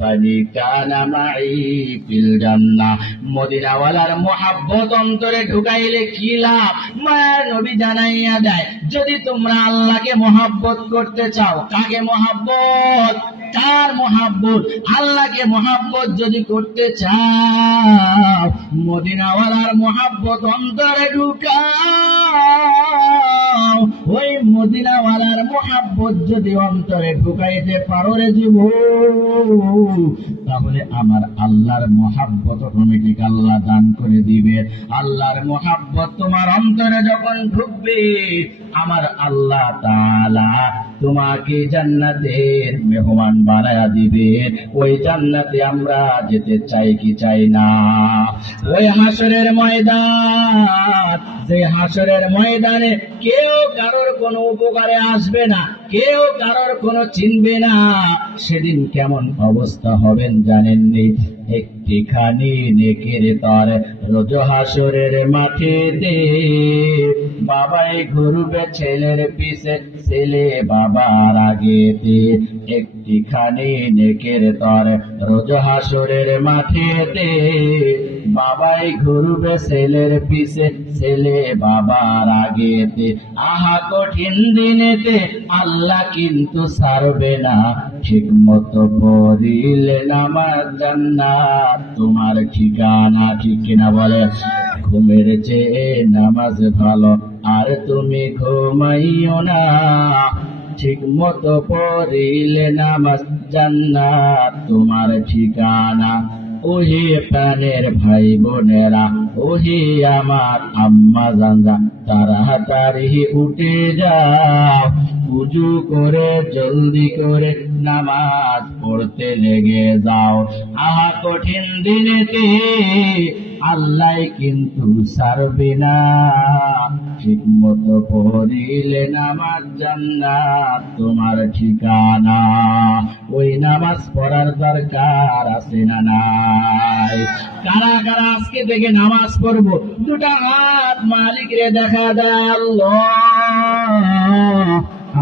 আহাব্বানি কানা মাই ফিল জান্নাহ। মদিনাওয়ালার মুহাব্বত অন্তরে ঢুকাইলে কি লাভ? মায়ার নবী জানাইয়া দেয়, যদি তোমরা আল্লাহকে মুহাব্বত করতে চাও, কাকে মুহাব্বত? কার মুহাব্বত? আল্লাহকে মুহাব্বত যদি করতে চাও, মদিনাওয়ালার মুহাব্বত অন্তরে ঢুকাও। ওই মদিনাওয়ালার মুহাব্বত যদি অন্তরে ঢুকাইতে পারো রে জীবন, তাহলে আমার আল্লাহর মুহাব্বত অটোমেটিক আল্লাহ দান করে দিবে। আল্লাহর মুহাব্বত তোমার অন্তরে যখন ঢুকবে, আমার আল্লাহ তাআলা তোমাকে জান্নাতের মেহমান বানায়া দিবে। ওই জান্নাতে আমরা যেতে চাই কি চাই না? ওই হাসরের ময়দান, যে হাসরের ময়দানে কেউ কারোর কোনো উপকারে আসবে না, কেউ কারোর কোনো চিনবে না। সেদিন কেমন অবস্থা হবেন জানেননি? একটিখানি নেকের তরে রোজ হাসরের মাঠেতে বাবাই ঘুরবে ছেলের পিছে, ছেলে বাবার আগেতে। একটিখানি নেকের তরে রোজ হাসরের মাঠেতে বাবাই ঘুরবে ছেলের পিছে, ছেলে বাবার আগেতে। আহা কঠিন দিনেতে আল্লাহ কিন্তু ছাড়বে না, ঠিক মতো পড়িলে নামাজ জান্নাত তোমার ঠিকানা। ঠিক কিনা বলে? ঘুমের চেয়ে নামাজ ভালো, আর তুমি ঘুমাইও না, ঠিক মতো পড়িলে নামাজ জান্নাত তোমার ঠিকানা। ওহে প্রাণের ভাই বোনেরা, ওহে আমার আম্মা জানরা, তাড়াতাড়ি উঠে যাও, উজু করে জলদি করে নামাজ পড়তে লেগে যাও। আহা কঠিন দিনেতে আল্লাহ কিন্তু ছাড়বে না, ঠিক মতো পড়িলে নামাজ জান্নাত তোমার ঠিকানা। ওই নামাজ পড়ার দরকার আছে না নাই? কারা কারা আজকে থেকে নামাজ পড়বো? দুটা হাত মালিকরে দেখা দেয়। আল্লাহ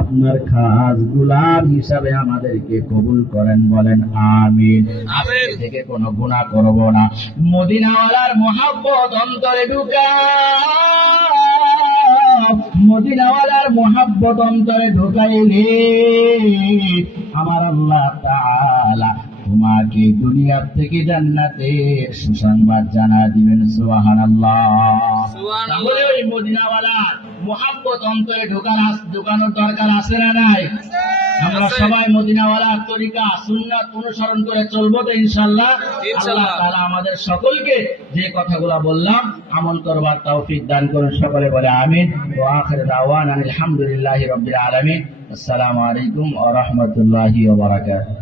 আপনার খাস গোলাম হিসাবে আমাদেরকে কবুল করেন, বলেন আমিন। আজকে থেকে কোনো গুনাহ করব না। মদিনাওয়ালার মুহাব্বত অন্তরে ঢুকাও, মদিনাওয়ালার মুহাব্বত অন্তরে ঢুকাইলে আমার আল্লাহ তাআলা তোমাকে দুনিয়া থেকে জান্নাতের সুসংবাদ জানা দিবেন। সুবহানাল্লাহ। তাহলে ওই মদিনাওয়ালার মুহাব্বত অন্তরে ঢোকানোর দরকার আছে না নাই? আমরা সবাই মদিনাওয়ালার তরিকা সুন্নাত অনুসরণ করে চলবো তো ইনশাআল্লাহ। আল্লাহ তাআলা আমাদের সকলকে যে কথাগুলো বললাম আমল করবার তৌফিক দান করুন। সকলে বলে আমিন। ওয়া আখির দাওয়ানা আলহামদুলিল্লাহি রাব্বিল আলামিন। আসসালামু আলাইকুম ওয়া রাহমাতুল্লাহি ওয়া বারাকাতুহু।